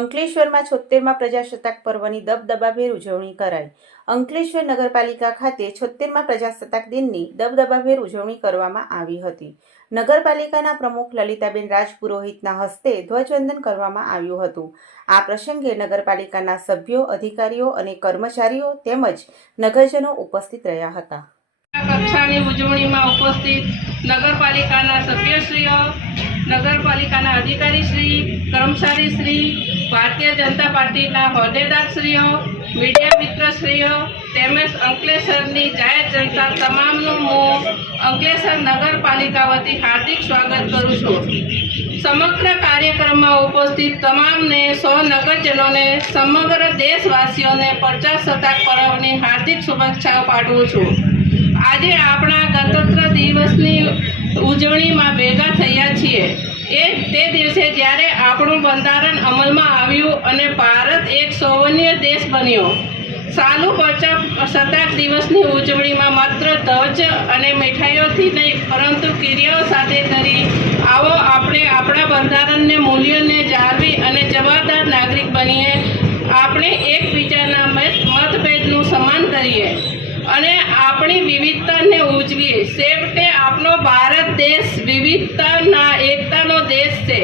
અંકલેશ્વરમાં છોતેરમાં પ્રજાસત્તાક પર્વની દબદબાભેર ઉજવણી કરાઈ. અંકલેશ્વર નગરપાલિકા ખાતે છોતેરમાં પ્રજાસત્તાક દિનની દબદબાભેર ઉજવણી કરવામાં આવી હતી. નગરપાલિકાના પ્રમુખ લલિતાબેન રાજપુરોહિતના હસ્તે ધ્વજવંદન કરવામાં આવ્યું હતું. આ પ્રસંગે નગરપાલિકાના સભ્યો, અધિકારીઓ અને કર્મચારીઓ તેમજ નગરજનો ઉપસ્થિત રહ્યા હતા. કક્ષાની ઉજવણીમાં ઉપસ્થિત નગરપાલિકાના સભ્યશ્રીઓ, નગરપાલિકાના અધિકારીશ્રી, કર્મચારીશ્રી ભારતીય જનતા પાર્ટીના હોદ્દેદારશ્રીઓ, મીડિયા મિત્રશ્રીઓ, તેમજ અંકલેશ્વરની જાહેર જનતા તમામનું હું અંકલેશ્વર નગરપાલિકા વતી હાર્દિક સ્વાગત કરું છું. સમગ્ર કાર્યક્રમમાં ઉપસ્થિત તમામને સો નગરજનોને, સમગ્ર દેશવાસીઓને પ્રજાસત્તાક પર્વની હાર્દિક શુભેચ્છાઓ પાઠવું છું. આજે આપણા ગણતંત્ર દિવસની ઉજવણીમાં ભેગા થયા છીએ. એ તે દિવસે જ્યારે આપણું બંધારણ અમલમાં આવ્યું અને ભારત એક સૌવન્ય દેશ બન્યો. સાલુ પ્રજાસત્તાક દિવસની ઉજવણીમાં માત્ર ધ્વજ અને મીઠાઈઓથી નહીં, પરંતુ ક્રિયાઓ સાથે કરી આવો આપણે આપણા બંધારણને મૂલ્યોને જાળવી અને જવાબદાર નાગરિક બનીએ. આપણે એકબીજાના મત, મતભેદનું સન્માન કરીએ અને આપણી વિવિધતાને ઉજવીએ. છેવટે આપણો ભારત દેશ વિવિધતાના એકતાનો દેશ છે.